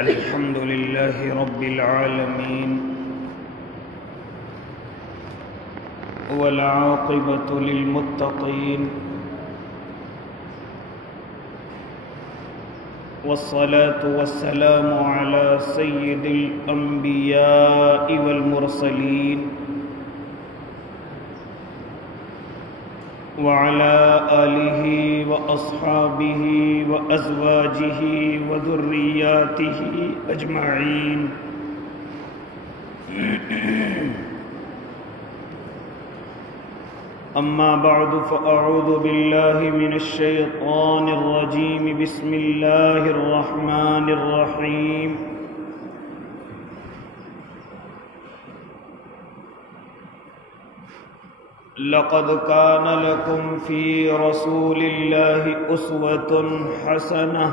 الحمد لله رب العالمين والعاقبة للمتقين والصلاة والسلام على سيد الأنبياء والمرسلين وعلى آله وأصحابه وأزواجه وذرياته أجمعين أما بعد فأعوذ بالله من الشيطان الرجيم بسم الله الرحمن الرحيم لقد كان لكم في رسول الله أسوة حسنة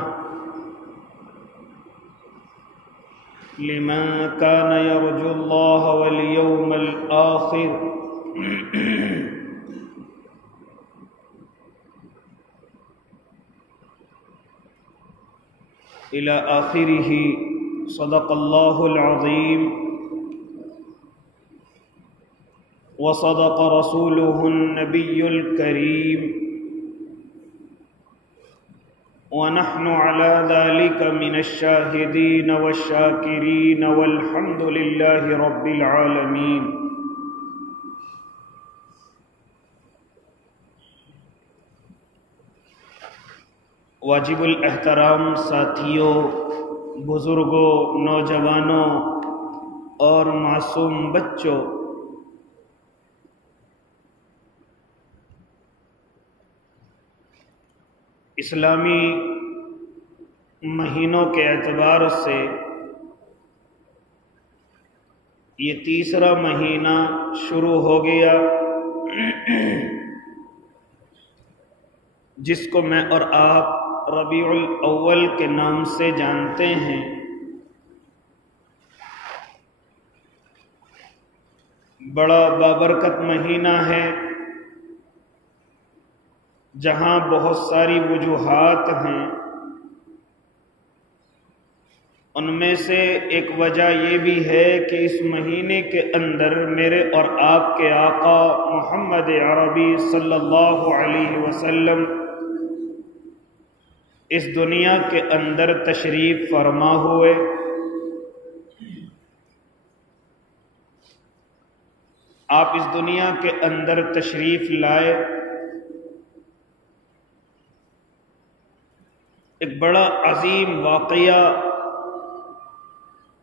لمن كان يرجو الله واليوم الآخر إلى آخره صدق الله العظيم وصدق رسوله النبي الكريم ونحن على ذلك من الشاهدين والشاكرين والحمد لله رب العالمين واجب الاحترام ساتھیوں، بزرگوں، نوجوانوں اور معصوم بچوں، اسلامی مہینوں کے اعتبار سے یہ تیسرا مہینہ شروع ہو گیا جس کو میں اور آپ ربیع الاول کے نام سے جانتے ہیں۔ بڑا بابرکت مہینہ ہے جہاں بہت ساری وجوہات ہیں، ان میں سے ایک وجہ یہ بھی ہے کہ اس مہینے کے اندر میرے اور آپ کے آقا محمد عربی صلی اللہ علیہ وسلم اس دنیا کے اندر تشریف فرما ہوئے۔ آپ اس دنیا کے اندر تشریف لائے، ایک بڑا عظیم واقعہ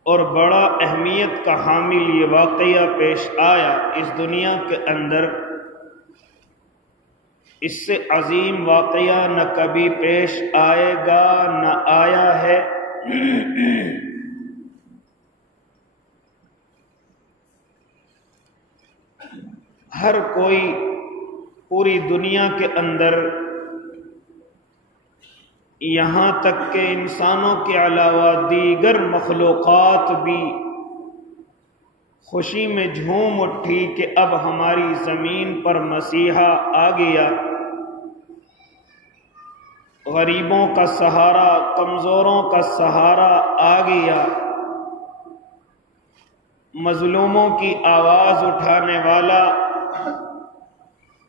اور بڑا اہمیت کا حامل یہ واقعہ پیش آیا اس دنیا کے اندر۔ اس سے عظیم واقعہ نہ کبھی پیش آئے گا، نہ آیا ہے۔ ہر کوئی پوری دنیا کے اندر، یہاں تک کہ انسانوں کے علاوہ دیگر مخلوقات بھی خوشی میں جھوم اٹھی کہ اب ہماری زمین پر مسیحا آ گیا، غریبوں کا سہارا، کمزوروں کا سہارا آ گیا، مظلوموں کی آواز اٹھانے والا،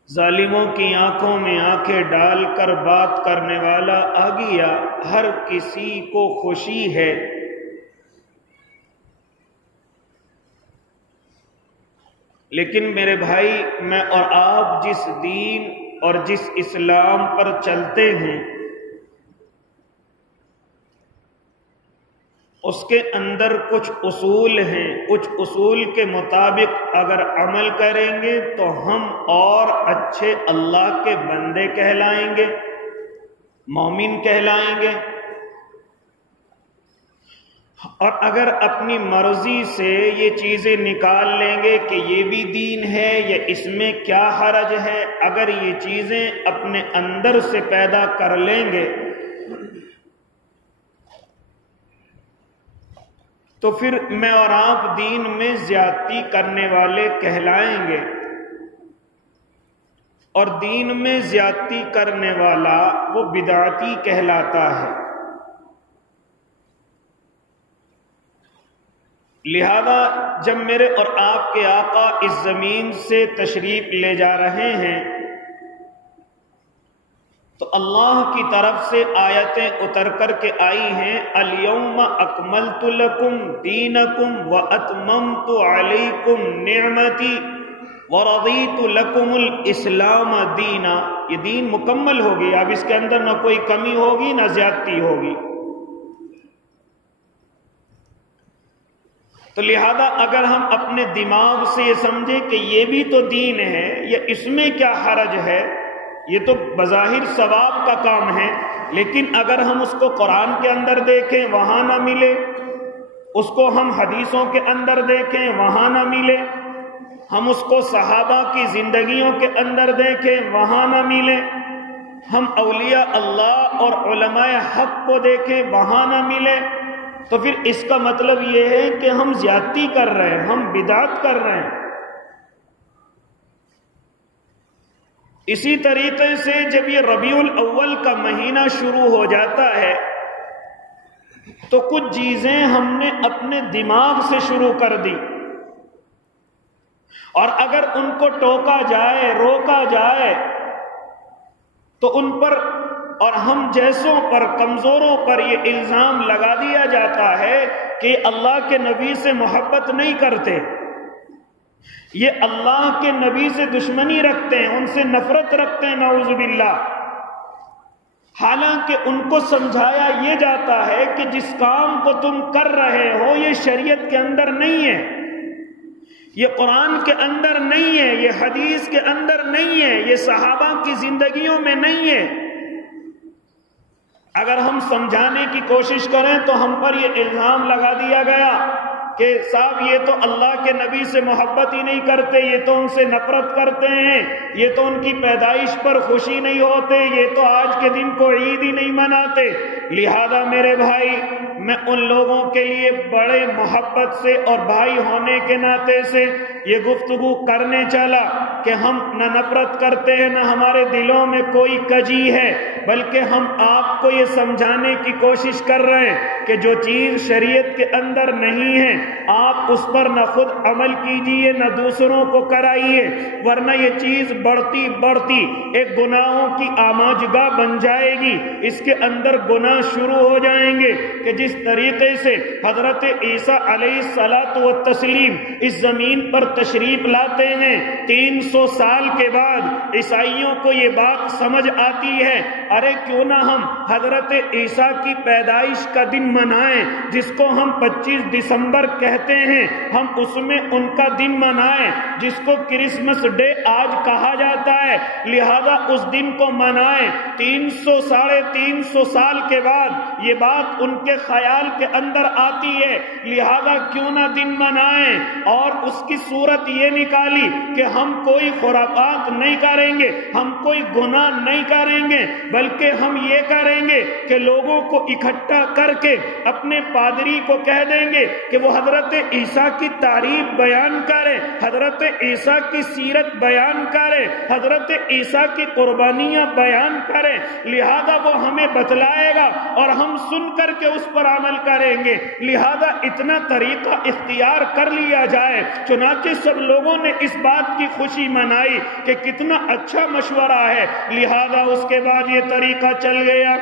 ظالموں کی آنکھوں میں آنکھیں ڈال کر بات کرنے والا آ گیا۔ ہر کسی کو خوشی ہے، لیکن میرے بھائی، میں اور آپ جس دین اور جس اسلام پر چلتے ہیں اس کے اندر کچھ اصول ہیں۔ کچھ اصول کے مطابق اگر عمل کریں گے تو ہم اور اچھے اللہ کے بندے کہلائیں گے، مومن کہلائیں گے، اور اگر اپنی مرضی سے یہ چیزیں نکال لیں گے کہ یہ بھی دین ہے یا اس میں کیا حرج ہے، اگر یہ چیزیں اپنے اندر سے پیدا کر لیں گے تو پھر میں اور آپ دین میں زیادتی کرنے والے کہلائیں گے۔ اور دین میں زیادتی کرنے والا وہ بدعتی کہلاتا ہے۔ لہذا جب میرے اور آپ کے آقا اس زمین سے تشریف لے جا رہے ہیں تو اللہ کی طرف سے آیتیں اتر کر کے آئی ہیں، الیوم اکملت لکم دینکم واتممت علیکم نعمتی ورضیت لکم الاسلام دینا۔ یہ دین مکمل ہوگی، اب اس کے اندر نہ کوئی کمی ہوگی نہ زیادتی ہوگی۔ تو لہذا اگر ہم اپنے دماغ سے یہ سمجھیں کہ یہ بھی تو دین ہے، یا اس میں کیا حرج ہے، یہ تو بظاہر ثواب کا کام ہے، لیکن اگر ہم اس کو قرآن کے اندر دیکھیں وہاں نہ ملے، اس کو ہم حدیثوں کے اندر دیکھیں وہاں نہ ملے، ہم اس کو صحابہ کی زندگیوں کے اندر دیکھیں وہاں نہ ملے، ہم اولیاء اللہ اور علماء حق کو دیکھیں وہاں نہ ملے، تو پھر اس کا مطلب یہ ہے کہ ہم زیادتی کر رہے ہیں، ہم بدعت کر رہے ہیں۔ اسی طریقے سے جب یہ ربیع الاول کا مہینہ شروع ہو جاتا ہے تو کچھ چیزیں ہم نے اپنے دماغ سے شروع کر دی، اور اگر ان کو ٹوکا جائے، روکا جائے، تو ان پر اور ہم جیسوں پر، کمزوروں پر یہ الزام لگا دیا جاتا ہے کہ اللہ کے نبی سے محبت نہیں کرتے، یہ اللہ کے نبی سے دشمنی رکھتے ہیں، ان سے نفرت رکھتے ہیں، نعوذ باللہ۔ حالانکہ ان کو سمجھایا یہ جاتا ہے کہ جس کام کو تم کر رہے ہو یہ شریعت کے اندر نہیں ہے، یہ قرآن کے اندر نہیں ہے، یہ حدیث کے اندر نہیں ہے، یہ صحابہ کی زندگیوں میں نہیں ہے۔ اگر ہم سمجھانے کی کوشش کریں تو ہم پر یہ الزام لگا دیا گیا کہ صاحب یہ تو اللہ کے نبی سے محبت ہی نہیں کرتے، یہ تو ان سے نفرت کرتے ہیں، یہ تو ان کی پیدائش پر خوشی نہیں ہوتے، یہ تو آج کے دن کو عید ہی نہیں مناتے۔ لہذا میرے بھائی، میں ان لوگوں کے لیے بڑے محبت سے اور بھائی ہونے کے ناطے سے یہ گفتگو کرنے چلا کہ ہم نہ نفرت کرتے ہیں، نہ ہمارے دلوں میں کوئی کجی ہے، بلکہ ہم آپ کو یہ سمجھانے کی کوشش کر رہے ہیں کہ جو چیز شریعت کے اندر نہیں ہے آپ اس پر نہ خود عمل کیجئے نہ دوسروں کو کرائیے، ورنہ یہ چیز بڑھتی بڑھتی ایک گناہوں کی آماجگاہ بن جائے گی، اس کے اندر گناہ شروع ہو جائیں گے کہ جس طریقے سے حضرت عیسیٰ علیہ الصلاۃ والتسلیم اس زمین پر تشریف لاتے ہیں، 300 سال کے بعد عیسائیوں کو یہ بات سمجھ آتی ہے، ارے کیوں نہ ہم حضرت عیسیٰ کی پیدائش کا دن منائیں، جس کو ہم 25 دسمبر کہتے ہیں، ہم اس میں ان کا دن منائیں جس کو کرسمس ڈے آج کہا جاتا ہے، لہذا اس دن کو منائیں۔ 300 سال کے بعد یہ بات ان کے خیال کے اندر آتی ہے، لہذا کیوں نہ دن منائیں، اور اس کی صورت یہ نکالی کہ ہم کوئی خرافات نہیں کریں گے، ہم کوئی گناہ نہیں کریں گے، بلکہ ہم یہ کریں گے کہ لوگوں کو اکٹھا کر کے اپنے پادری کو کہہ دیں گے کہ وہ حضرت عیسیٰ کی تعریف بیان کرے، حضرت عیسیٰ کی سیرت بیان کرے، حضرت عیسیٰ کی قربانیاں بیان کرے، لہذا وہ ہمیں بتلائے گا اور ہم سن کر کے اس پر عمل کریں گے، لہذا اتنا طریقہ اختیار کر لیا جائے۔ چنانچہ سب لوگوں نے اس بات کی خوشی منائی کہ کتنا اچھا مشورہ ہے، لہذا اس کے بعد یہ طریقہ چل گیا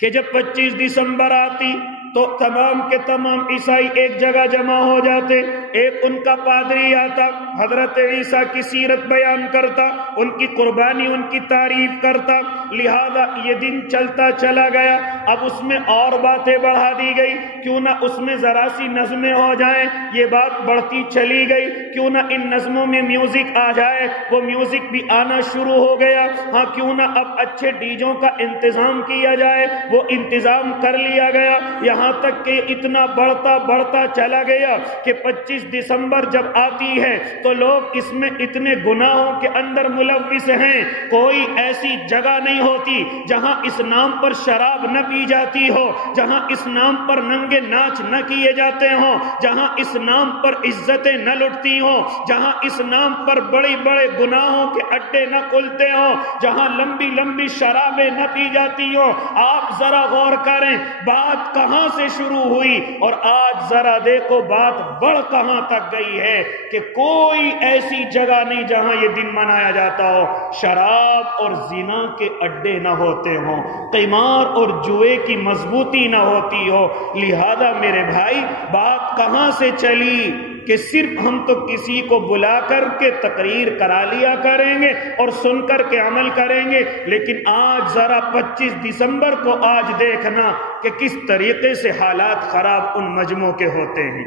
کہ جب 25 دسمبر آتی تو تمام کے تمام عیسائی ایک جگہ جمع ہو جاتے، ایک ان کا پادری آتا، حضرت عیسیٰ کی سیرت بیان کرتا، ان کی قربانی، ان کی تعریف کرتا، لہذا یہ دن چلتا چلا گیا۔ اب اس میں اور باتیں بڑھا دی گئی، کیوں نہ اس میں ذرا سی نظمیں ہو جائیں، یہ بات بڑھتی چلی گئی، کیوں نہ ان نظموں میں میوزک آ جائے، وہ میوزک بھی آنا شروع ہو گیا، ہاں کیوں نہ اب اچھے ڈیجوں کا انتظام کیا جائے، وہ انتظام کر لیا گیا۔ یہاں تک کہ اتنا بڑھتا چلا گیا کہ 25 دسمبر جب آتی ہے تو لوگ اس میں اتنے گناہوں کے اندر ملوث ہیں، کوئی ایسی جگہ نہیں ہوتی جہاں اس نام پر شراب نہ پی جاتی ہو، جہاں اس نام پر ننگے ناچ نہ کیے جاتے ہوں، جہاں اس نام پر عزتیں نہ لٹتی ہوں، جہاں اس نام پر بڑے گناہوں کے اڈے نہ کھلتے ہوں، جہاں لمبی شرابیں نہ پی جاتی ہوں۔ آپ ذرا غور کریں بات کہاں سے شروع ہوئی اور آج ذرا دیکھو بات بڑھ کہاں تک گئی ہے کہ کوئی ایسی جگہ نہیں جہاں یہ دن منایا جاتا ہو شراب اور زنا کے اڈے نہ ہوتے ہوں، قمار اور جوئے کی مضبوطی نہ ہوتی ہو۔ لہذا میرے بھائی بات کہاں سے چلی کہ صرف ہم تو کسی کو بلا کر کے تقریر کرا لیا کریں گے اور سن کر کے عمل کریں گے، لیکن آج ذرا 25 دسمبر کو آج دیکھنا کہ کس طریقے سے حالات خراب ان مجموعوں کے ہوتے ہیں۔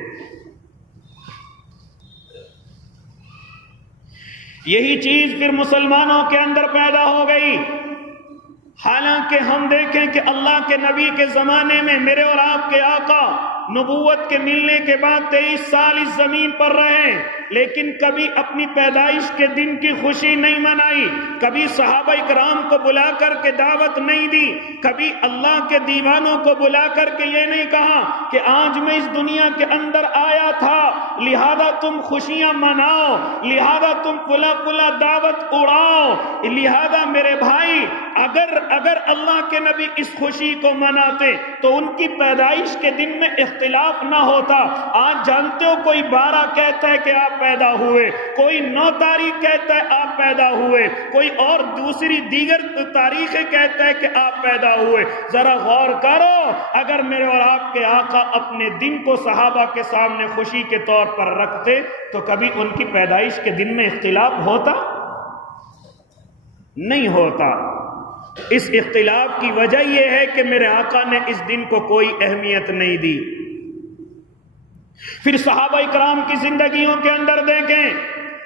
یہی چیز پھر مسلمانوں کے اندر پیدا ہو گئی، حالانکہ ہم دیکھیں کہ اللہ کے نبی کے زمانے میں میرے اور آپ کے آقا نبوت کے ملنے کے بعد 23 سال اس زمین پر رہے، لیکن کبھی اپنی پیدائش کے دن کی خوشی نہیں منائی، کبھی صحابہ اکرام کو بلا کر کے دعوت نہیں دی، کبھی اللہ کے دیوانوں کو بلا کر کے یہ نہیں کہا کہ آج میں اس دنیا کے اندر آیا تھا لہذا تم خوشیاں مناؤ، لہذا تم پلا دعوت اڑاؤ۔ لہذا میرے بھائی اگر اللہ کے نبی اس خوشی کو مناتے تو ان کی پیدائش کے دن میں اختلاف نہ ہوتا۔ آج جانتے ہو کوئی 12 کہتا ہے کہ آپ پیدا ہوئے، کوئی 9 تاریخ کہتا ہے آپ پیدا ہوئے، کوئی اور دیگر تاریخیں کہتا ہے کہ آپ پیدا ہوئے۔ ذرا غور کرو اگر میرے اور آپ کے آقا اپنے دن کو صحابہ کے سامنے خوشی کے طور پر رکھتے تو کبھی ان کی پیدائش کے دن میں اختلاف ہوتا؟ نہیں ہوتا۔ اس اختلاف کی وجہ یہ ہے کہ میرے آقا نے اس دن کو کوئی اہمیت نہیں دی۔ پھر صحابہ اکرام کی زندگیوں کے اندر دیکھیں،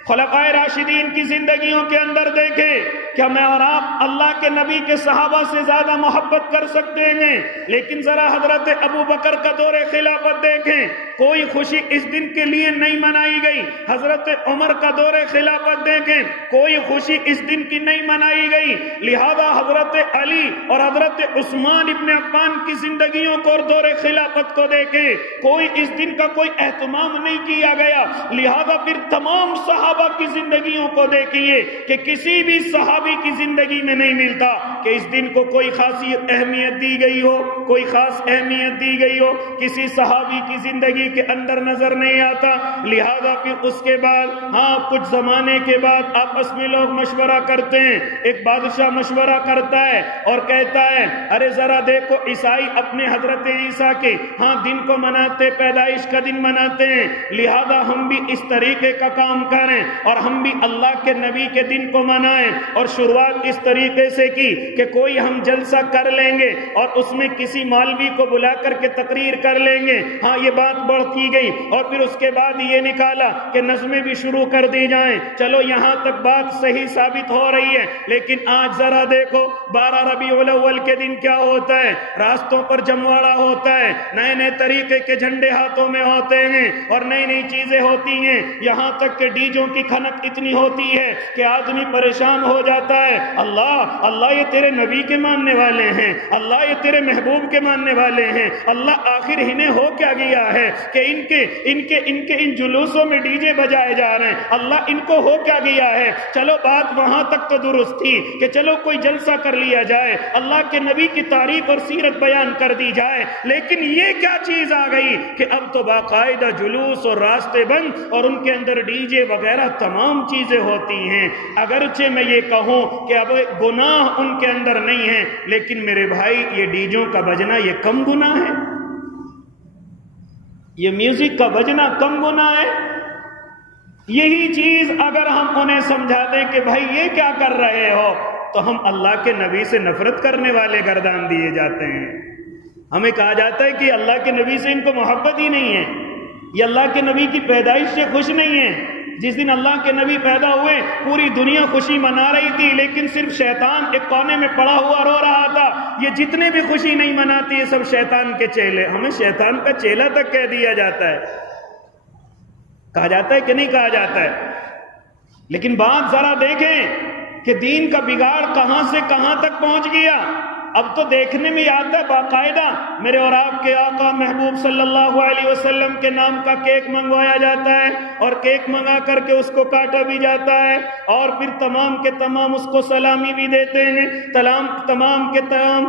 خلفائے راشدین کی زندگیوں کے اندر دیکھیں، کیا میں اور آپ اللہ کے نبی کے صحابہ سے زیادہ محبت کر سکتے ہیں؟ لیکن ذرا حضرت ابو بکر کا دور خلافت دیکھیں، کوئی خوشی اس دن کے لیے نہیں منائی گئی۔ حضرت عمر کا دور خلافت دیکھیں، کوئی خوشی اس دن کی نہیں منائی گئی۔ لہذا حضرت علی اور حضرت عثمان ابن عفان کی زندگیوں کو اور دور خلافت کو دیکھیں، کوئی اس دن کا کوئی اہتمام نہیں کیا گیا۔ لہذا پھر تمام صحابہ کی زندگیوں کو دیکھیے کہ کسی بھی صحابی کی زندگی میں نہیں ملتا کہ اس دن کو کوئی خاص اہمیت دی گئی ہو، کوئی خاص اہمیت دی گئی ہو، کسی صحابی کی زندگی کے اندر نظر نہیں آتا۔ لہذا پھر اس کے بعد کچھ زمانے کے بعد آپس میں لوگ مشورہ کرتے ہیں، ایک بادشاہ مشورہ کرتا ہے اور کہتا ہے ارے ذرا دیکھو عیسائی اپنے حضرت عیسیٰ کے دن کو مناتے، پیدائش کا دن مناتے ہیں، لہذا ہم بھی اس طریقے کا کام کریں اور ہم بھی اللہ کے نبی کے دن کو منائیں۔ اور شروعات اس طریقے سے کی کہ کوئی ہم جلسہ کر لیں گے اور اس میں کسی مولوی کو بلا کر کے تقریر کر لیں گے۔ یہ بات بڑھتی گئی اور پھر اس کے بعد یہ نکالا کہ نظمیں بھی شروع کر دی جائیں۔ چلو یہاں تک بات صحیح ثابت ہو رہی ہے، لیکن آج ذرا دیکھو 12 ربیع الاول کے دن کیا ہوتا ہے، راستوں پر جمواڑا ہوتا ہے، نئے طریقے کے جھنڈے ہاتھوں میں ہوتے ہیں اور نئی چیزیں ہوتی ہیں، یہاں تک کہ ڈیجوں کی کھنک اتنی ہوتی ہے کہ آدمی پریشان ہو جاتا ہے۔ اللہ یہ تیرے نبی کے ماننے والے ہیں، اللہ یہ تیرے محبوب کے ماننے والے ہیں، اللہ آخر انہیں ہو کیا گیا ہے کہ ان جلوسوں میں ڈی جے بجائے جا رہے ہیں، اللہ ان کو ہو کیا گیا ہے۔ چلو بات وہاں تک تو درست تھی کہ چلو کوئی جلسہ کر لیا جائے، اللہ کے نبی کی تعریف اور سیرت بیان کر دی جائے، لیکن یہ کیا چیز آ گئی کہ اب تو باقاعدہ جلوس اور راستے بند اور ان کے اندر ڈی جے وغیرہ تمام چیزیں ہوتی ہیں۔ اگرچہ میں یہ کہوں کہ اب گناہ ان کے اندر نہیں ہے، لیکن میرے بھائی یہ ڈیجوں کا بجنا یہ کم گناہ ہے، یہ میوزک کا بجنا کم گناہ ہے۔ یہی چیز اگر ہم انہیں سمجھا دیں کہ بھائی یہ کیا کر رہے ہو، تو ہم اللہ کے نبی سے نفرت کرنے والے گردان دیے جاتے ہیں۔ ہمیں کہا جاتا ہے کہ اللہ کے نبی سے ان کو محبت ہی نہیں ہے، یہ اللہ کے نبی کی پیدائش سے خوش نہیں ہے۔ جس دن اللہ کے نبی پیدا ہوئے پوری دنیا خوشی منا رہی تھی، لیکن صرف شیطان ایک کونے میں پڑا ہوا رو رہا تھا۔ یہ جتنے بھی خوشی نہیں مناتی یہ سب شیطان کے چیلے۔ ہمیں شیطان کا چیلا تک کہہ دیا جاتا ہے، کہا جاتا ہے کہ نہیں کہا جاتا ہے؟ لیکن بات ذرا دیکھیں کہ دین کا بگاڑ کہاں سے کہاں تک پہنچ گیا۔ اب تو دیکھنے میں آتا ہے باقاعدہ میرے اور آپ کے آقا محبوب صلی اللہ علیہ وسلم کے نام کا کیک منگوایا جاتا ہے، اور کیک منگا کر کے اس کو کاٹا بھی جاتا ہے، اور پھر تمام کے تمام اس کو سلامی بھی دیتے ہیں، تمام کے تمام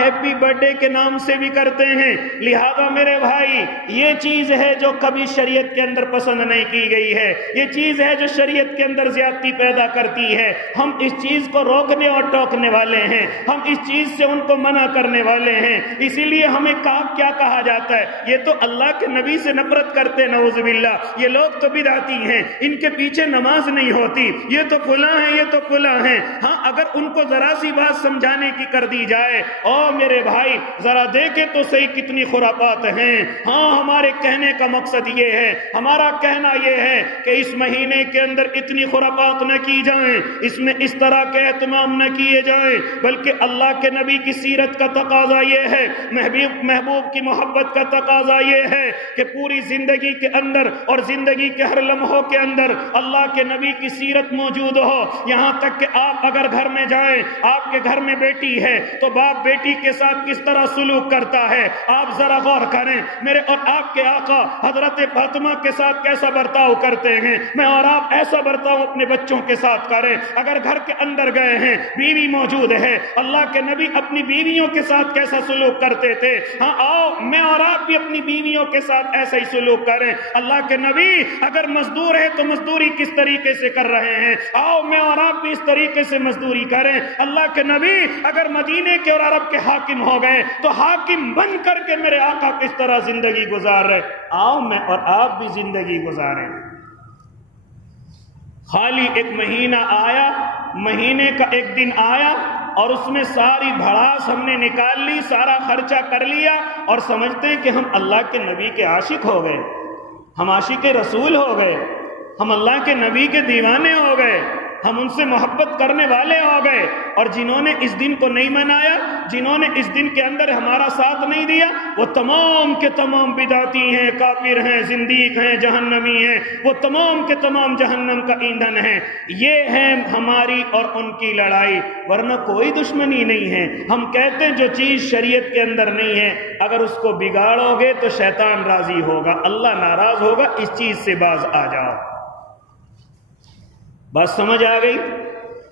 ہیپی برتھ ڈے کے نام سے بھی کرتے ہیں۔ لہذا میرے بھائی یہ چیز ہے جو کبھی شریعت کے اندر پسند نہیں کی گئی ہے، یہ چیز ہے جو شریعت کے اندر زیادتی پیدا کرتی ہے۔ ہم اس چیز کو روکنے اور ٹوکنے والے ہیں، ہم اس چیز سے ان کو منع کرنے والے ہیں۔ اسی لیے ہمیں کیا کہا جاتا ہے؟ یہ تو اللہ کے نبی سے نفرت کرتے، نعوذ باللہ، یہ لوگ تو بدعتی ہیں، ان کے پیچھے نماز نہیں ہوتی، یہ تو فلاں ہیں، یہ تو فلاں ہیں۔ ہاں اگر ان کو ذرا سی بات سمجھانے کی کر دی جائے، او میرے بھائی ذرا دیکھیں تو صحیح کتنی خرافات ہیں۔ ہاں ہمارے کہنے کا مقصد یہ ہے، ہمارا کہنا یہ ہے کہ اس مہینے کے اندر اتنی خرافات نہ کی جائیں، اس میں اس طرح کے اہتمام نہ کیے جائیں، بلکہ اللہ کے نبی کی سیرت کا تقاضا یہ ہے، محبوب کی محبت کا تقاضا یہ ہے کہ پوری زندگی کے اندر اور زندگی کے ہر لمحوں کے اندر اللہ کے نبی کی سیرت موجود ہو۔ یہاں تک کہ آپ اگر گھر میں جائیں، آپ کے گھر میں بیٹی ہے تو باپ بیٹی کے ساتھ کس طرح سلوک کرتا ہے آپ ذرا غور کریں۔ میرے اور آپ کے آقا حضرت فاطمہ کے ساتھ کیسا برتاؤ کرتے ہیں، میں اور آپ ایسا برتاؤ اپنے بچوں کے ساتھ کریں۔ اگر گھر کے اندر گئے ہیں، بیوی موجود ہے، اللہ کے نبی اپنی بیویوں کے ساتھ کیسا سلوک کرتے تھے، ہاں آؤ میں اور آپ بھی اپنی بیویوں کے ساتھ ایسا ہی سلوک کریں۔ اللہ کے نبی اگر مزدور ہے تو مزدوری کس طریقے سے کر رہے ہیں، آؤ میں اور آپ بھی اس طریقے سے مزدوری کریں۔ اللہ کے نبی اگر مدینے کے اور عرب کے حاکم ہو گئے تو حاکم بن کر کے میرے آقا کس طرح زندگی گزار رہے، آؤ میں اور آپ بھی زندگی گزاریں۔ خالی ایک مہینہ آیا، مہینے کا ایک دن آیا اور اس میں ساری بھڑاس ہم نے نکال لی، سارا خرچہ کر لیا اور سمجھتے ہیں کہ ہم اللہ کے نبی کے عاشق ہو گئے، ہم عاشق رسول ہو گئے، ہم اللہ کے نبی کے دیوانے ہو گئے، ہم ان سے محبت کرنے والے ہو گئے۔ اور جنہوں نے اس دن کو نہیں منایا، جنہوں نے اس دن کے اندر ہمارا ساتھ نہیں دیا، وہ تمام کے تمام بدعتی ہیں، کافر ہیں، زندیق ہیں، جہنمی ہیں، وہ تمام کے تمام جہنم کا ایندھن ہیں۔ یہ ہے ہماری اور ان کی لڑائی، ورنہ کوئی دشمنی نہیں ہے۔ ہم کہتے ہیں جو چیز شریعت کے اندر نہیں ہے اگر اس کو بگاڑو گے تو شیطان راضی ہوگا، اللہ ناراض ہوگا، اس چیز سے باز آ جاؤ۔ بات سمجھ آ گئی؟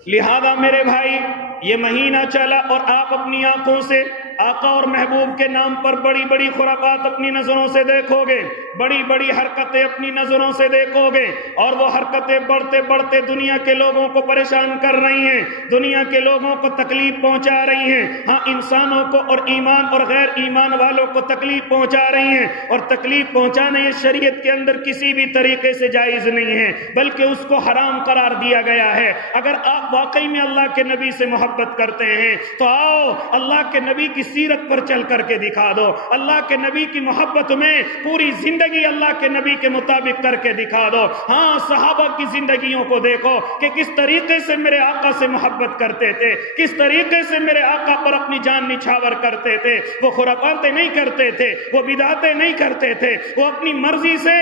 لہذا میرے بھائی یہ مہینہ چلا اور آپ اپنی آنکھوں سے آقا اور محبوب کے نام پر بڑی بڑی خرافات اپنی نظروں سے دیکھو گے، بڑی بڑی حرکتیں اپنی نظروں سے دیکھو گے، اور وہ حرکتیں بڑھتے بڑھتے دنیا کے لوگوں کو پریشان کر رہی ہیں، دنیا کے لوگوں کو تکلیف پہنچا رہی ہیں۔ ہاں انسانوں کو اور ایمان اور غیر ایمان والوں کو تکلیف پہنچا رہی ہیں، اور تکلیف پہنچانا یہ شریعت کے اندر کسی بھی طریقے سے جائز نہیں ہے، بلکہ اس کو حرام قرار دیا گیا ہے۔ اگر آپ واقعی میں اللہ کے نبی سے محبت کرتے ہیں تو آؤ اللہ کے نبی کی سیرت پر چل کر کے دکھا دو، اللہ کے نبی کی محبت میں پوری زندگی اللہ کے نبی کے مطابق کر کے دکھا دو۔ ہاں صحابہ کی زندگیوں کو دیکھو کہ کس طریقے سے میرے آقا سے محبت کرتے تھے، کس طریقے سے میرے آقا پر اپنی جان نچھاور کرتے تھے۔ وہ خرافاتیں نہیں کرتے تھے، وہ بدعتیں نہیں کرتے تھے، وہ اپنی مرضی سے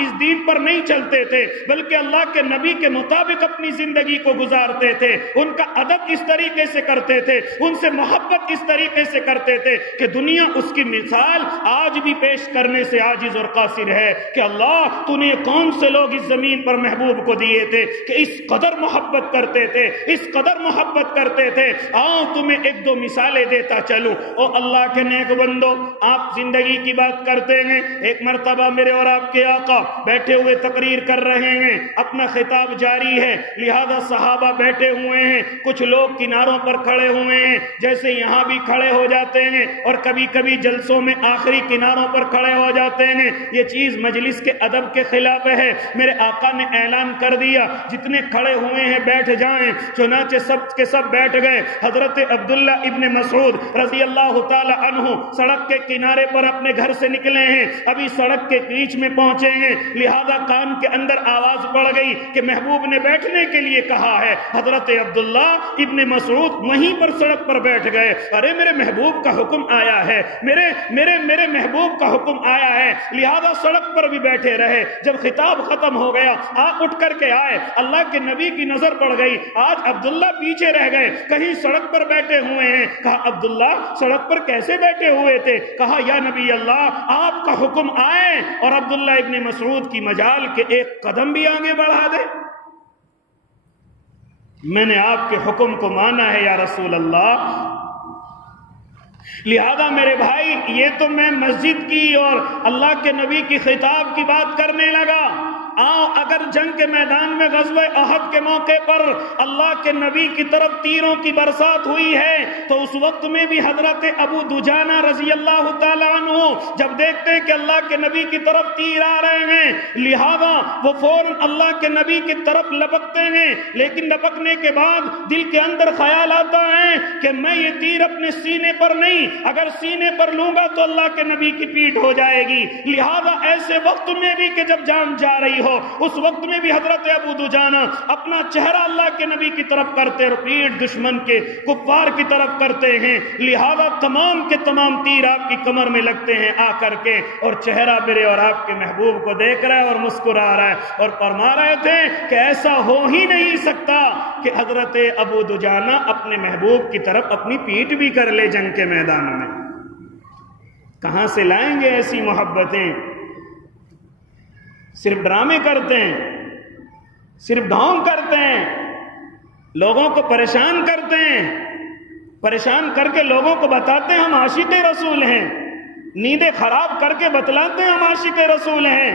اس دین پر نہیں چلتے تھے، بلکہ اللہ کے نبی کے مطابق اپنی زندگی کو گزارتے تھے۔ ان کا ادب اس طریقے سے کرتے تھے، ان سے محبت اس طریقے سے کرتے تھے کہ دنیا اس کی مثال آج بھی پیش کرنے سے عاجز اور قاصر ہے کہ اللہ تو نے کون سے لوگ اس زمین پر محبوب کو دیے تھے کہ اس قدر محبت کرتے تھے، اس قدر محبت کرتے تھے۔ آؤ تمہیں ایک دو مثالیں دیتا چلوں۔ او اللہ کے نیک بندو، آپ زندگی کی بات کرتے ہیں، ایک مرتبہ میرے اور آپ کے آقا بیٹھے ہوئے تقریر کر رہے ہیں، اپنا خطاب جاری ہے، لہذا صحابہ بیٹھے ہوئے ہیں، کچھ لوگ کناروں پر کھڑے ہوئے ہیں، جیسے یہاں بھی کھڑے ہو جاتے ہیں اور کبھی کبھی جلسوں میں آخری کناروں پر کھڑے ہو جاتے ہیں. یہ چیز مجلس کے ادب کے خلاف ہے. میرے آقا نے اعلان کر دیا جتنے کھڑے ہوئے ہیں بیٹھ جائیں. چنانچہ سب کے سب بیٹھ گئے. حضرت عبداللہ ابن مسعود رضی اللہ تعالی عنہ سڑک کے کنارے پر اپنے گھر سے نکلے ہیں, ابھی سڑک کے بیچ میں پہنچے ہیں, لہذا کان کے اندر آواز پڑ گئی کہ محبوب نے بیٹھنے کے لیے کہا ہے. حضرت عبداللہ ابن مسعود وہیں پر سڑک پر بیٹھ گئے. ارے میرے محبوب کا حکم آیا ہے, میرے محبوب کا حکم آیا ہے, لہذا سڑک پر بھی بیٹھے رہے. جب خطاب ختم ہو گیا آپ اٹھ کر کے آئے. اللہ کے نبی کی نظر پڑ گئی, آج عبداللہ پیچھے رہ گئے, کہیں سڑک پر بیٹھے ہوئے ہیں. کہا عبداللہ سڑک پر کیسے بیٹھے ہوئے تھے؟ کہا یا نبی اللہ آپ کا حکم آئے اور عبداللہ ابن مسعود کی مجال کے ایک قدم بھی آگے بڑھا دے. میں نے آپ کے حکم کو مانا ہے یا رسول اللہ. لہذا میرے بھائی یہ تو میں مسجد کی اور اللہ کے نبی کی خطاب کی بات کرنے لگا. آؤ اگر جنگ کے میدان میں غزوہ احد کے موقع پر اللہ کے نبی کی طرف تیروں کی برسات ہوئی ہے تو اس وقت میں بھی حضرت ابو دجانہ رضی اللہ تعالی عنہ جب دیکھتے ہیں کہ اللہ کے نبی کی طرف تیر آ رہے ہیں لہذا وہ فوراً اللہ کے نبی کی طرف لپکتے ہیں. لیکن لپکنے کے بعد دل کے اندر خیال آتا ہے کہ میں یہ تیر اپنے سینے پر نہیں, اگر سینے پر لوں گا تو اللہ کے نبی کی پیٹھ ہو جائے گی. لہذا ایسے وقت میں بھی کہ جب جان جا رہی ہو اس وقت میں بھی حضرت ابو دجانہ اپنا چہرہ اللہ کے نبی کی طرف کرتے اور پیٹھ دشمن کے کفار کی طرف کرتے ہیں. لہذا تمام کے تمام تیر آپ کی کمر میں لگتے ہیں آ کر کے, اور چہرہ میرے اور آپ کے محبوب کو دیکھ رہا ہے اور مسکرا رہا ہے اور فرما رہے تھے کہ ایسا ہو ہی نہیں سکتا کہ حضرت ابو دجانہ اپنے محبوب کی طرف اپنی پیٹھ بھی کر لے جنگ کے میدان میں. کہاں سے لائیں گے ایسی محبتیں؟ صرف ڈرامے کرتے ہیں, صرف ڈھونگ کرتے ہیں, لوگوں کو پریشان کرتے ہیں, پریشان کر کے لوگوں کو بتاتے ہیں ہم عاشق رسول ہیں, نیندیں خراب کر کے بتلاتے ہیں ہم عاشق رسول ہیں,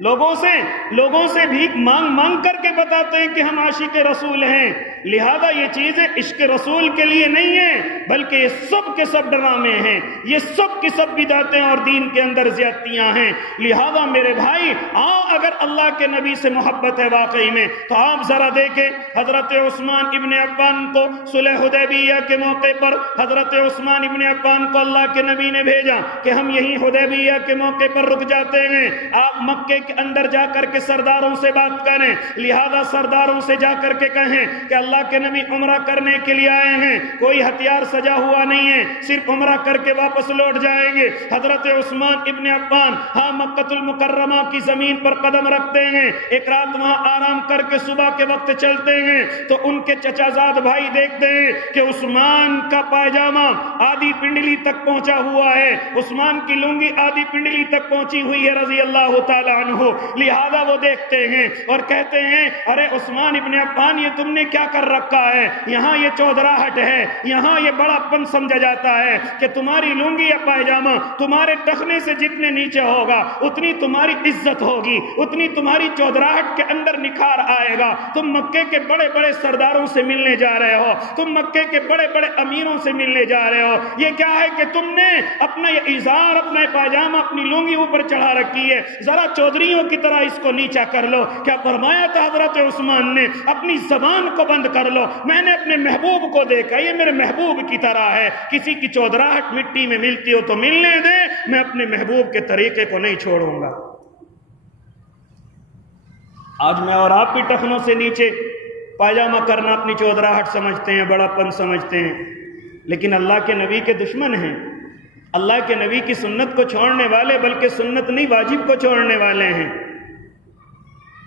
لوگوں سے بھیک مانگ کر کے بتاتے ہیں کہ ہم عاشق رسول ہیں. لہذا یہ چیزیں عشق رسول کے لیے نہیں ہیں بلکہ یہ سب کے سب ڈرامے ہیں, یہ سب کی سب بدعتیں اور دین کے اندر زیادتیاں ہیں. لہذا میرے بھائی آؤ اگر اللہ کے نبی سے محبت ہے واقعی میں تو آپ ذرا دیکھیں حضرت عثمان ابن عفان کو صلح حدیبیہ کے موقع پر حضرت عثمان ابن عفان کو اللہ کے نبی نے بھیجا کہ ہم یہیں حدیبیہ کے موقع پر رک جاتے ہیں, آپ مکے کے اندر جا کر کے سرداروں سے بات کریں. لہذا سرداروں سے جا کر کے کہیں کہ اللہ کے نبی عمرہ کرنے کے لیے آئے ہیں, کوئی ہتھیار سجا ہوا نہیں ہے, صرف عمرہ کر کے واپس لوٹ جائیں گے. حضرت عثمان ابن عفان ہاں مکہ المکرمہ کی زمین پر قدم رکھتے ہیں, ایک رات وہاں آرام کر کے صبح کے وقت چلتے ہیں تو ان کے چچا زاد بھائی دیکھتے ہیں کہ عثمان کا پائجامہ آدھی پنڈلی تک پہنچا ہوا ہے, عثمان کی لنگی آدھی پنڈلی تک پہنچی ہوئی ہے رضی اللہ تعالی عنہ. لہذا وہ دیکھتے ہیں اور کہتے ہیں ارے عثمان ابن عفان یہ تم نے کیا کر رکھا ہے, یہاں یہ چودراہٹ ہے, یہاں یہ بڑا پن سمجھا جاتا ہے کہ تمہاری لنگی یا پائجامہ تمہارے ٹخنے سے جتنے نیچے ہوگا اتنی تمہاری عزت ہوگی, اتنی تمہاری چودراہٹ کے اندر نکھار آئے گا. تم مکے کے بڑے بڑے سرداروں سے ملنے جا رہے ہو, تم مکے کے بڑے بڑے امیروں سے ملنے جا رہے ہو, یہ کیا ہے کہ تم نے اپنا یہ ازار اپنا یہ پائجامہ اپنی لنگی اوپر چڑھا رکھی ہے, ذرا چودھریوں کی طرح اس کو نیچا کر لو. کیا فرمایا تھا حضرت عثمان نے, اپنی زبان کو بند کر لو, میں نے اپنے محبوب کو دیکھا یہ میرے محبوب کی طرح ہے, کسی کی چودراہٹ مٹی میں ملتی ہو تو ملنے دے, میں اپنے محبوب کے طریقے کو نہیں چھوڑوں گا. آج میں اور آپ بھی ٹخنوں سے نیچے پائجامہ کرنا اپنی چودراہٹ سمجھتے ہیں, بڑا پن سمجھتے ہیں, لیکن اللہ کے نبی کے دشمن ہیں, اللہ کے نبی کی سنت کو چھوڑنے والے بلکہ سنت نہیں واجب کو چھوڑنے والے ہیں.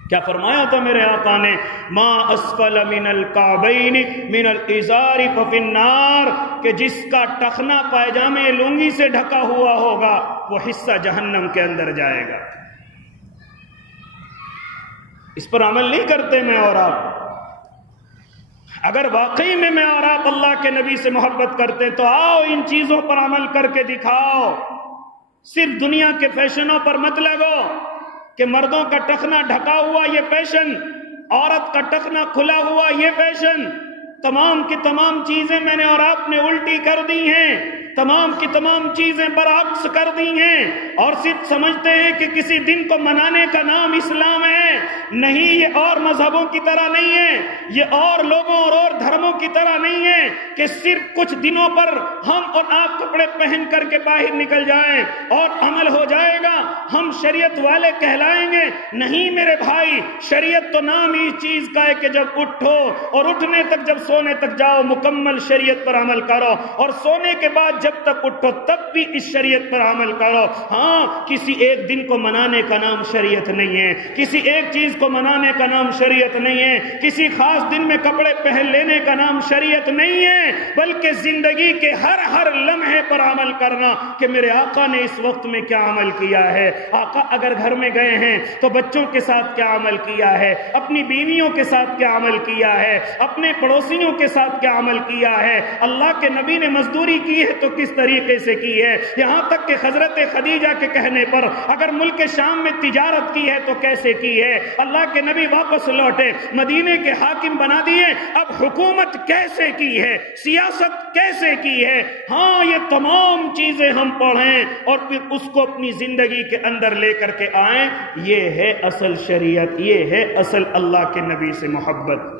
کیا فرمایا تھا میرے آقا نے, ما اسفل من الکعبین من الازار ففی النار, کہ جس کا ٹخنا پائجامے لنگی سے ڈھکا ہوا ہوگا وہ حصہ جہنم کے اندر جائے گا. اس پر عمل نہیں کرتے میں اور آپ. اگر واقعی میں اور آپ اللہ کے نبی سے محبت کرتے تو آؤ ان چیزوں پر عمل کر کے دکھاؤ. صرف دنیا کے فیشنوں پر مت لگو کہ مردوں کا ٹخنا ڈھکا ہوا یہ فیشن, عورت کا ٹخنا کھلا ہوا یہ فیشن, تمام کی تمام چیزیں میں نے اور آپ نے الٹی کر دی ہیں. تمام کی تمام چیزیں برعکس کر دی ہیں اور صرف سمجھتے ہیں کہ کسی دن کو منانے کا نام اسلام ہے۔ نہیں، یہ اور مذہبوں کی طرح نہیں ہے، یہ اور لوگوں اور دھرموں کی طرح نہیں ہے کہ صرف کچھ دنوں پر ہم اور آپ کپڑے پہن کر کے باہر نکل جائیں اور عمل ہو جائے گا، ہم شریعت والے کہلائیں گے۔ نہیں میرے بھائی، شریعت تو نام ہی چیز کا ہے کہ جب اٹھو اور اٹھنے تک جب سونے تک جاؤ مکمل شریعت پر عمل کرو، اور سونے کے بعد جب تک اٹھو تب بھی اس شریعت پر عمل کرو۔ ہاں، کسی ایک دن کو منانے کا نام شریعت نہیں ہے، کسی ایک چیز کو منانے کا نام شریعت نہیں ہے، کسی خاص دن میں کپڑے پہن لینے کا نام شریعت نہیں ہے، بلکہ زندگی کے ہر لمحے پر عمل کرنا کہ میرے آقا نے اس وقت میں کیا عمل کیا ہے۔ آقا اگر گھر میں گئے ہیں تو بچوں کے ساتھ کیا عمل کیا ہے، اپنی بیویوں کے ساتھ کیا عمل کیا ہے، اپنے پڑوسیوں کے ساتھ کیا عمل کیا ہے، اللہ کے نبی نے مزدوری کی ہے تو کس طریقے سے کی ہے، یہاں تک کہ حضرت خدیجہ کے کہنے پر اگر ملک شام میں تجارت کی ہے تو کیسے کی ہے۔ اللہ کے نبی واپس لوٹے، مدینے کے حاکم بنا دیے، اب حکومت کیسے کی ہے، سیاست کیسے کی ہے۔ ہاں، یہ تمام چیزیں ہم پڑھیں اور پھر اس کو اپنی زندگی کے اندر لے کر کے آئیں، یہ ہے اصل شریعت، یہ ہے اصل اللہ کے نبی سے محبت۔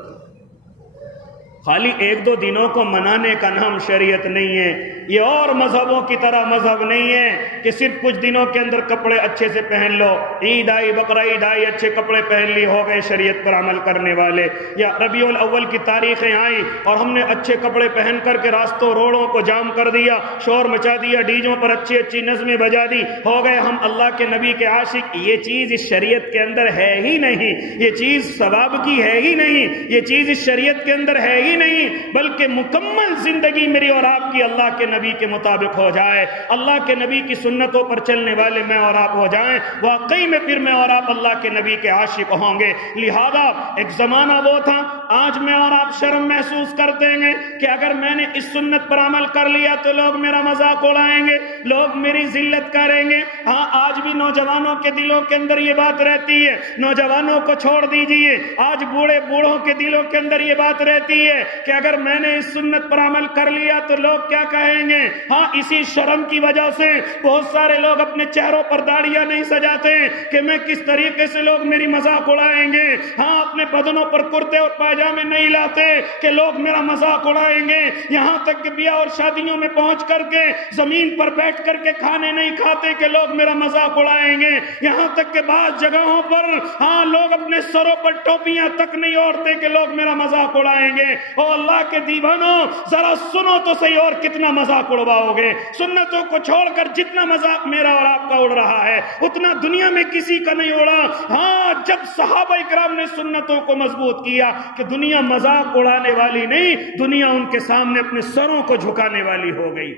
خالی ایک دو دنوں کو منانے کا نام شریعت نہیں ہے، یہ اور مذہبوں کی طرح مذہب نہیں ہے کہ صرف کچھ دنوں کے اندر کپڑے اچھے سے پہن لو، عید آئی بقرعید آئی اچھے کپڑے پہن لی ہو گئے شریعت پر عمل کرنے والے، یا ربیع الاول کی تاریخیں آئیں اور ہم نے اچھے کپڑے پہن کر کے راستوں روڑوں کو جام کر دیا، شور مچا دیا، ڈیجوں پر اچھی اچھی نظمیں بجا دی، ہو گئے ہم اللہ کے نبی کے عاشق۔ یہ چیز اس شریعت کے اندر ہے ہی نہیں، یہ چیز ثواب کی ہے ہی نہیں، یہ چیز اس شریعت کے اندر ہے ہی نہیں، بلکہ مکمل زندگی میری اور آپ کی اللہ کے نبی کے مطابق ہو جائے، اللہ کے نبی کی سنتوں پر چلنے والے میں اور آپ ہو جائیں، واقعی میں پھر میں اور آپ اللہ کے نبی کے عاشق ہوں گے۔ لہذا ایک زمانہ وہ تھا، آج میں اور آپ شرم محسوس کرتے ہیں کہ اگر میں نے اس سنت پر عمل کر لیا تو لوگ میرا مذاق اڑائیں گے، لوگ میری ذلت کریں گے۔ ہاں، آج بھی نوجوانوں کے دلوں کے اندر یہ بات رہتی ہے، نوجوانوں کو چھوڑ دیجئے، آج بوڑھوں کے دلوں کے اندر یہ بات رہتی ہے کہ اگر میں نے اس سنت پر عمل کر لیا تو لوگ کیا کہیں گے۔ ہاں، اسی شرم کی وجہ سے بہت سارے لوگ اپنے چہروں پر داڑیاں نہیں سجاتے کہ میں کس طریقے سے لوگ میری مذاق اڑائیں گے۔ ہاں، اپنے بدنوں پر کرتے اور پاجامے نہیں لاتے کہ لوگ میرا مذاق اڑائیں گے۔ یہاں تک کہ بیاہ اور شادیوں میں پہنچ کر کے زمین پر بیٹھ کر کے کھانے نہیں کھاتے کہ لوگ میرا مذاق اڑائیں گے۔ یہاں تک کہ بعض جگہوں پر ہاں لوگ اپنے سروں پر ٹوپیاں تک نہیں اوڑھتے کہ لوگ میرا مذاق اڑائیں گے۔ اور اللہ کے دیوانوں، ذرا سنو تو صحیح، اور کتنا مذاق اڑواؤ گے؟ سنتوں کو چھوڑ کر جتنا مذاق میرا اور آپ کا اڑ رہا ہے اتنا دنیا میں کسی کا نہیں اڑا۔ ہاں، جب صحابہ اکرام نے سنتوں کو مضبوط کیا کہ دنیا مذاق اڑانے والی نہیں، دنیا ان کے سامنے اپنے سروں کو جھکانے والی ہو گئی۔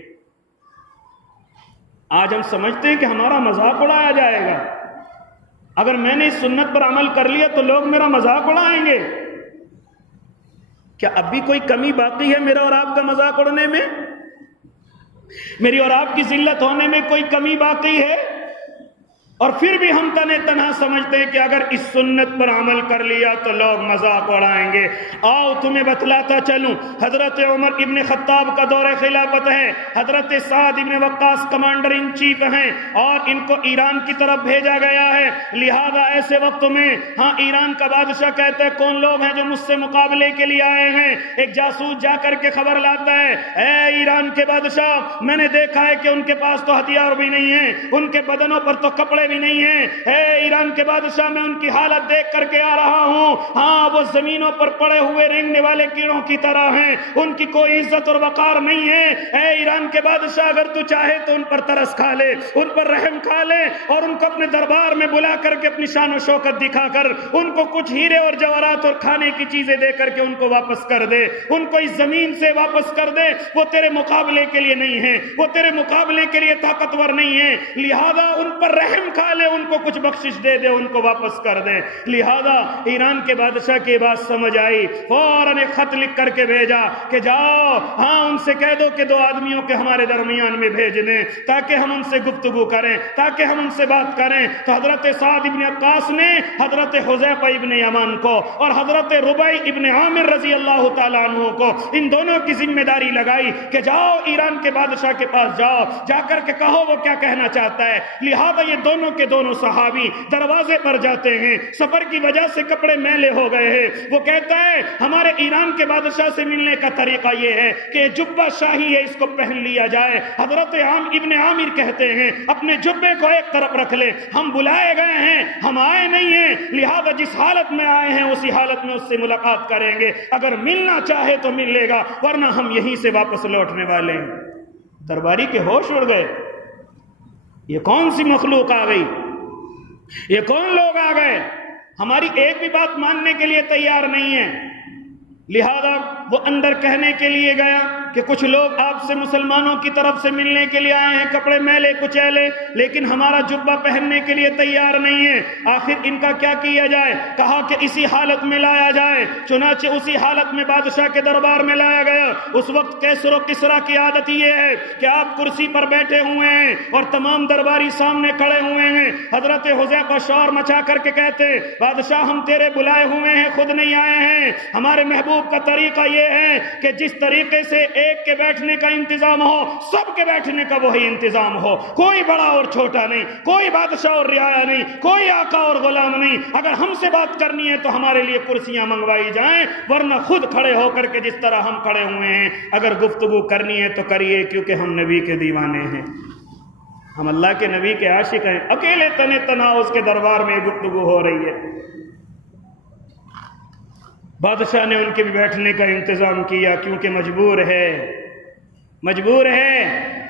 آج ہم سمجھتے ہیں کہ ہمارا مذاق اڑایا جائے گا، اگر میں نے اس سنت پر عمل کر لیا تو لوگ میرا مذاق اڑائیں گے۔ کیا اب بھی کوئی کمی باقی ہے میرا اور آپ کا مذاق اڑنے میں؟ میری اور آپ کی ذلت ہونے میں کوئی کمی باقی ہے؟ اور پھر بھی ہم تنے تنہا سمجھتے ہیں کہ اگر اس سنت پر عمل کر لیا تو لوگ مذاق اڑائیں گے۔ آؤ تمہیں بتلاتا چلوں، حضرت عمر ابن خطاب کا دور خلافت ہے، حضرت سعد ابن وقاص کمانڈر ان چیف ہیں اور ان کو ایران کی طرف بھیجا گیا ہے۔ لہذا ایسے وقت میں ہاں ایران کا بادشاہ کہتا ہے کون لوگ ہیں جو مجھ سے مقابلے کے لیے آئے ہیں؟ ایک جاسوس جا کر کے خبر لاتا ہے، اے ایران کے بادشاہ، میں نے دیکھا ہے کہ ان کے پاس تو ہتھیار بھی نہیں ہیں، ان کے بدنوں پر تو کپڑے بھی نہیں ہیں، اے ایران کے بادشاہ میں ان کی حالت دیکھ کر کے آ رہا ہوں، ہاں وہ زمینوں پر پڑے ہوئے رینگنے والے کیڑوں کی طرح ہیں، ان کی کوئی عزت اور وقار نہیں ہے۔ اے ایران کے بادشاہ، اگر تو چاہے تو ان پر ترس کھا لے، ان پر رحم کھا لے اور ان کو اپنے دربار میں بلا کر کے اپنی شان و شوکت دکھا کر ان کو کچھ ہیرے اور جواہرات اور کھانے کی چیزیں دے کر کے ان کو واپس کر دے، ان کو اس زمین سے واپس کر دے۔ وہ تیرے مقابلے کے لیے نہیں ہے، وہ تیرے مقابلے کے لیے طاقتور نہیں ہے، لہذا ان پر رحم کھا کھا لے، ان کو کچھ بخشش دے دے، ان کو واپس کر دے۔ لہذا ایران کے بادشاہ کی بات سمجھ آئی، فوراً ایک خط لکھ کر کے بھیجا کہ جاؤ ہاں ان سے کہہ دو کہ 2 آدمیوں کے ہمارے درمیان میں بھیج دیں تاکہ ہم ان سے گفتگو کریں، تاکہ ہم ان سے بات کریں۔ تو حضرت سعد ابن وقاص نے حضرت حذیفہ ابن یمان کو اور حضرت ربیع ابن عامر رضی اللہ تعالیٰ عنہ کو ان دونوں کی ذمہ داری لگائی کہ جاؤ ایران کے بادشاہ کے پاس جاؤ، جا کر کے کہو وہ کیا کہنا چاہتا ہے۔ لہذا یہ دونوں کے دونوں صحابی دروازے پر جاتے ہیں، سفر کی وجہ سے کپڑے میلے ہو گئے ہیں۔ وہ کہتا ہے ہمارے ایران کے بادشاہ سے ملنے کا طریقہ یہ ہے کہ جبہ شاہی ہے، اس کو پہن لیا جائے۔ حضرت ابن عامر کہتے ہیں اپنے جبے کو ایک طرف رکھ لے، ہم بلائے گئے ہیں، ہم آئے نہیں ہیں، لہذا جس حالت میں آئے ہیں اسی حالت میں اس سے ملاقات کریں گے، اگر ملنا چاہے تو مل لے گا ورنہ ہم یہیں سے واپس لوٹنے والے ہیں۔ درباری کے ہوش اڑ گئے، یہ کون سی مخلوق آ گئی، یہ کون لوگ آ گئے، ہماری ایک بھی بات ماننے کے لیے تیار نہیں ہے۔ لہذا وہ اندر کہنے کے لیے گیا کہ کچھ لوگ آپ سے مسلمانوں کی طرف سے ملنے کے لیے آئے ہیں، کپڑے میلے کچیلے، لیکن ہمارا جبہ پہننے کے لیے تیار نہیں ہے، آخر ان کا کیا کیا جائے؟ کہا کہ اسی حالت میں لایا جائے۔ چنانچہ اسی حالت میں بادشاہ کے دربار میں لایا گیا۔ اس وقت کیسر و کسریٰ کی عادت یہ ہے کہ آپ کرسی پر بیٹھے ہوئے ہیں اور تمام درباری سامنے کھڑے ہوئے ہیں۔ حضرت حذیفہ شور مچا کر کے کہتے بادشاہ ہم تیرے بلائے ہوئے ہیں، خود نہیں آئے ہیں۔ ہمارے محبوب کا طریقہ یہ ہے کہ جس طریقے سے ایک کے بیٹھنے کا انتظام ہو، سب کے بیٹھنے کا وہی انتظام ہو، کوئی بڑا اور چھوٹا نہیں، کوئی بادشاہ اور رعایا نہیں، کوئی آقا اور غلام نہیں۔ اگر ہم سے بات کرنی ہے تو ہمارے لیے کرسیاں منگوائی جائیں، ورنہ خود کھڑے ہو کر کے جس طرح ہم کھڑے ہوئے ہیں اگر گفتگو کرنی ہے تو کریے، کیونکہ ہم نبی کے دیوانے ہیں، ہم اللہ کے نبی کے عاشق ہیں۔ اکیلے تنے تنہا اس کے دربار میں گفتگو ہو رہی ہے۔ بادشاہ نے ان کے بھی بیٹھنے کا انتظام کیا، کیونکہ مجبور ہے۔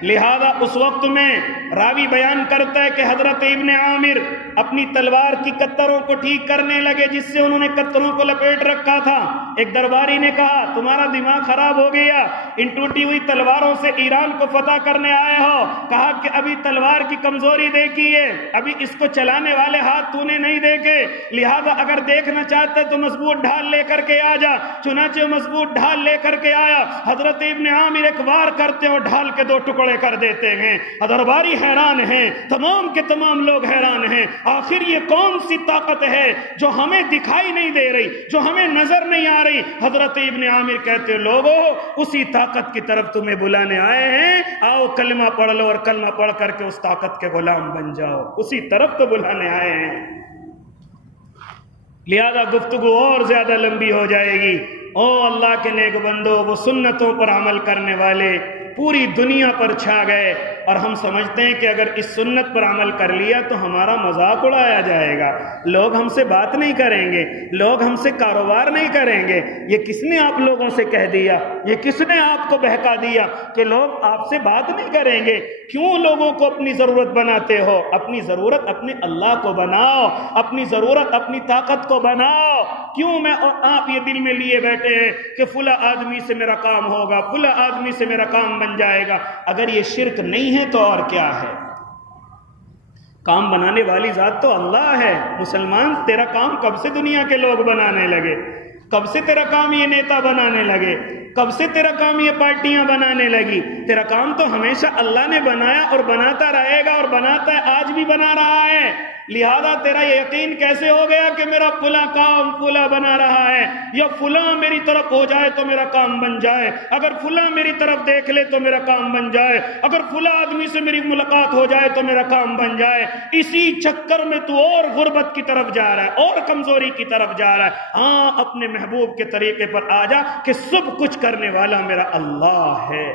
لہذا اس وقت میں راوی بیان کرتا ہے کہ حضرت ابن عامر اپنی تلوار کی کتروں کو ٹھیک کرنے لگے، جس سے انہوں نے کتروں کو لپیٹ رکھا تھا۔ ایک درباری نے کہا تمہارا دماغ خراب ہو گیا، ان ٹوٹی ہوئی تلواروں سے ایران کو فتح کرنے آئے ہو؟ کہا کہ ابھی تلوار کی کمزوری دیکھی ہے، ابھی اس کو چلانے والے ہاتھ تو نے نہیں دیکھے، لہذا اگر دیکھنا چاہتے تو مضبوط ڈھال لے کر کے آ جا۔ چنانچہ مضبوط ڈھال لے کر کے آیا۔ حضرت ابن عامر ایک وار کرتے اور ڈھال کے 2 ٹکڑے کر دیتے ہیں۔ درباری حیران ہیں، تمام کے تمام لوگ حیران ہیں، آخر یہ کون سی طاقت ہے جو ہمیں دکھائی نہیں دے رہی، جو ہمیں نظر نہیں آ رہی؟ حضرت ابن عامر کہتے لوگوں اسی طاقت کی طرف تمہیں بلانے آئے ہیں، آؤ کلمہ پڑھ لو اور کلمہ پڑھ کر کے اس طاقت کے غلام بن جاؤ، اسی طرف تو بلانے آئے ہیں۔ لہذا گفتگو اور زیادہ لمبی ہو جائے گی۔ او اللہ کے نیک بندو، وہ سنتوں پر عمل کرنے والے پوری دنیا پر چھا گئے، اور ہم سمجھتے ہیں کہ اگر اس سنت پر عمل کر لیا تو ہمارا مذاق اڑایا جائے گا، لوگ ہم سے بات نہیں کریں گے، لوگ ہم سے کاروبار نہیں کریں گے۔ یہ کس نے آپ لوگوں سے کہہ دیا، یہ کس نے آپ کو بہکا دیا کہ لوگ آپ سے بات نہیں کریں گے؟ کیوں لوگوں کو اپنی ضرورت بناتے ہو؟ اپنی ضرورت اپنے اللہ کو بناؤ، اپنی ضرورت اپنی طاقت کو بناؤ۔ کیوں میں اور آپ یہ دل میں لیے بیٹھے ہیں کہ فلاں آدمی سے میرا کام ہوگا، فلاں آدمی سے میرا کام بن جائے گا؟ اگر یہ شرک نہیں ہے تو اور کیا ہے؟ کام بنانے والی ذات تو اللہ ہے۔ مسلمان تیرا کام کب سے دنیا کے لوگ بنانے لگے؟ کب سے تیرا کام یہ نیتا بنانے لگے؟ کب سے تیرا کام یہ پارٹیاں بنانے لگی؟ تیرا کام تو ہمیشہ اللہ نے بنایا اور بناتا رہے گا، اور بناتا ہے، آج بھی بنا رہا ہے۔ لہذا تیرا یہ یقین کیسے ہو گیا کہ میرا فلاں کام فلاں بنا رہا ہے، یا فلاں میری طرف ہو جائے تو میرا کام بن جائے، اگر فلاں میری طرف دیکھ لے تو میرا کام بن جائے، اگر فلاں آدمی سے میری ملاقات ہو جائے تو میرا کام بن جائے؟ اسی چکر میں تو اور غربت کی طرف جا رہا ہے، اور کمزوری کی طرف جا رہا ہے۔ ہاں، اپنے محبوب کے طریقے پر آ جا کہ سب کچھ کرنے والا میرا اللہ ہے۔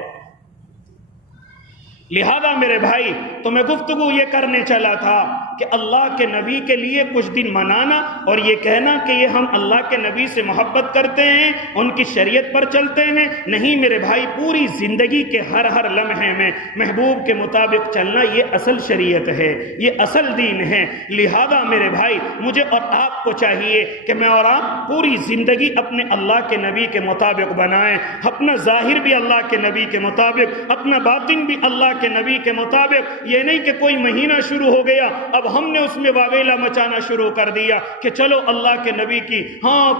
لہذا میرے بھائی، تو میں گفتگو یہ کرنے چلا تھا کہ اللہ کے نبی کے لیے کچھ دن منانا اور یہ کہنا کہ یہ ہم اللہ کے نبی سے محبت کرتے ہیں، ان کی شریعت پر چلتے ہیں، نہیں میرے بھائی، پوری زندگی کے ہر لمحے میں محبوب کے مطابق چلنا یہ اصل شریعت ہے، یہ اصل دین ہے۔ لہذا میرے بھائی، مجھے اور آپ کو چاہیے کہ میں اور آپ پوری زندگی اپنے اللہ کے نبی کے مطابق بنائیں، اپنا ظاہر بھی اللہ کے نبی کے مطابق، اپنا باطن بھی اللہ کے نبی کے مطابق۔ یہ نہیں کہ کوئی مہینہ شروع ہو گیا اب اب ہم نے اس میں واویلا مچانا شروع کر دیا کہ چلو اللہ کے نبی کی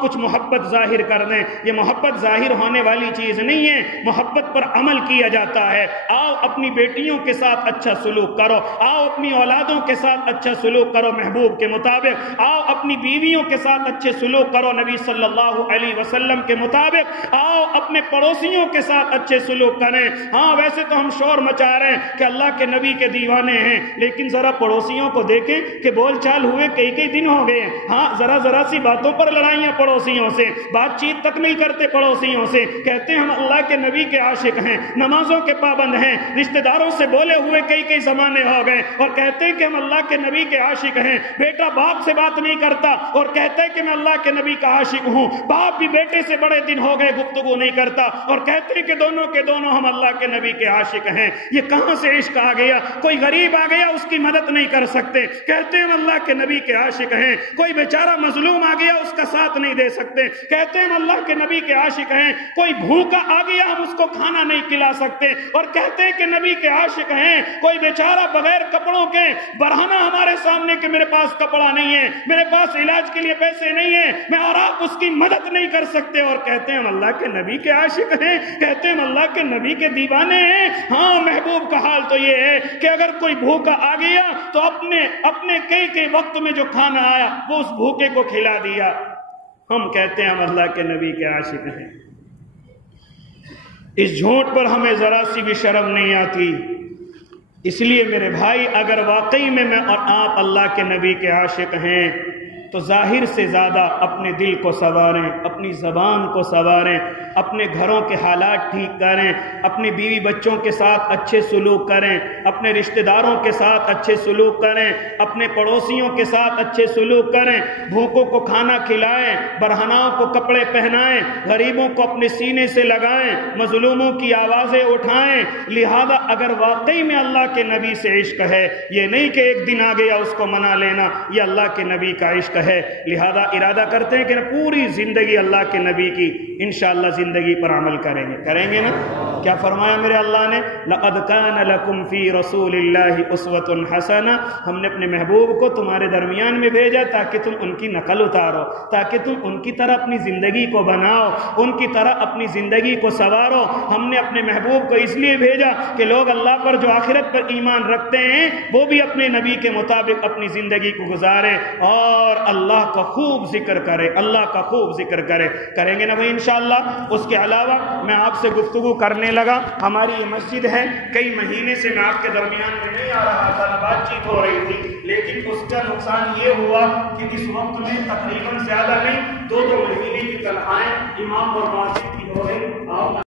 کچھ محبت ظاہر کر دیں. یہ محبت ظاہر ہونے والی چیز نہیں ہے، محبت پر عمل کیا جاتا ہے. آؤ اپنی بیٹیوں کے ساتھ اچھا سلوک کرو، آؤ اپنی اولادوں کے ساتھ اچھا سلوک کرو محبوب کے مطابق، آؤ اپنی بیویوں کے ساتھ اچھے سلوک کرو نبی صلی اللہ علیہ وسلم کے مطابق، آؤ اپنے پڑوسیوں کے ساتھ اچھے سلوک کریں. ویسے تو ہم شور مچا رہے ہیں کہ اللہ کے نبی کے دیوانے ہیں، لیکن ذرا پڑوسیوں کو دیکھیں کہ بول چال ہوئے کئی دن ہو گئے. ذرا سی باتوں پر لڑائیاں پڑوسیوں سے، بات چیت تک نہیں کرتے پڑوسیوں سے. کہتے ہیں ہم اللہ کے نبی کے عاشق ہیں، نمازوں کے پابند ہیں، رشتہ داروں سے بولے ہوئے کئی زمانے ہو گئے، اور کہتے ہیں کہ ہم اللہ کے نبی کے عاشق ہیں. بیٹا باپ سے بات نہیں کرتا اور کہتا ہے کہ میں اللہ کے نبی کا عاشق ہوں. باپ بھی بیٹے سے بڑے دن ہو گئے گفتگو نہیں کرتا اور کہتے ہیں کہ دونوں کے دونوں ہم اللہ کے نبی کے عاشق ہیں. یہ کہاں سے عشق آ گیا؟ کوئی غریب آ گیا اس کی مدد نہیں کر سکتے، کہتے ہیں ہم اللہ کے نبی کے عاشق ہیں. کوئی بیچارہ مظلوم آ گیا اس کا ساتھ نہیں دے سکتے، کہتے ہیں ہم اللہ کے نبی کے عاشق ہیں. کوئی بھوکا آ گیا ہم اس کو کھانا نہیں کھلا سکتے اور کہتے ہیں کہ نبی کے عاشق ہیں. کوئی بیچارہ بغیر کپڑوں کے برہنہ ہمارے سامنے کہ میرے پاس کپڑا نہیں ہے، میرے پاس علاج کے لیے پیسے نہیں ہیں، میں اور آپ اس کی مدد نہیں کر سکتے، اور کہتے ہیں ہم اللہ کے نبی کے عاشق ہیں، کہتے ہیں ہم اللہ کے نبی کے دیوانے ہیں. محبوب کا حال تو یہ ہے کہ اگر کوئی بھوکا آ گیا تو اپنے کئی وقت میں جو کھانا آیا وہ اس بھوکے کو کھلا دیا. ہم کہتے ہیں ہم اللہ کے نبی کے عاشق ہیں. اس جھوٹ پر ہمیں ذرا سی بھی شرم نہیں آتی. اس لیے میرے بھائی، اگر واقعی میں اور آپ اللہ کے نبی کے عاشق ہیں تو ظاہر سے زیادہ اپنے دل کو سنواریں، اپنی زبان کو سنواریں، اپنے گھروں کے حالات ٹھیک کریں، اپنے بیوی بچوں کے ساتھ اچھے سلوک کریں، اپنے رشتہ داروں کے ساتھ اچھے سلوک کریں، اپنے پڑوسیوں کے ساتھ اچھے سلوک کریں، بھوکوں کو کھانا کھلائیں، برہناؤں کو کپڑے پہنائیں، غریبوں کو اپنے سینے سے لگائیں، مظلوموں کی آوازیں اٹھائیں. لہذا اگر واقعی میں اللہ کے نبی سے عشق ہے، یہ نہیں کہ ایک دن آ گیا اس کو منا لینا، یہ اللہ کے نبی کا عشق ہے. لہذا ارادہ کرتے ہیں کہ پوری زندگی اللہ کے نبی کی انشاءاللہ زندگی پر عمل کریں گے نا. کیا فرمایا میرے اللہ نے؟ لَقَدْ كَانَ لَكُمْ فِي رَسُولِ اللَّهِ أُسْوَةٌ حَسَنَةٌ. ہم نے اپنے محبوب کو تمہارے درمیان میں بھیجا تاکہ تم ان کی نقل اتارو، تاکہ تم ان کی طرح اپنی زندگی کو بناؤ، ان کی طرح اپنی زندگی کو سنوارو. ہم نے اپنے محبوب کو اس لیے بھیجا کہ لوگ اللہ پر جو آخرت پر ایمان رکھتے ہیں وہ بھی اپنے نبی کے مطابق اپنی زندگی کو گزارے اور اللہ کا خوب ذکر کرے، اللہ کا خوب ذکر کریں گے نا بھائی انشاءاللہ. اس کے علاوہ میں آپ سے گفتگو کرنے لگا. ہماری یہ مسجد ہے، کئی مہینے سے میں آپ کے درمیان میں نہیں آ رہا تھا، بات چیت ہو رہی تھی، لیکن اس کا نقصان یہ ہوا کہ اس وقت میں تقریباً زیادہ نہیں 2 مہینے کی تنخواہیں امام اور مؤذن کی ہو رہی.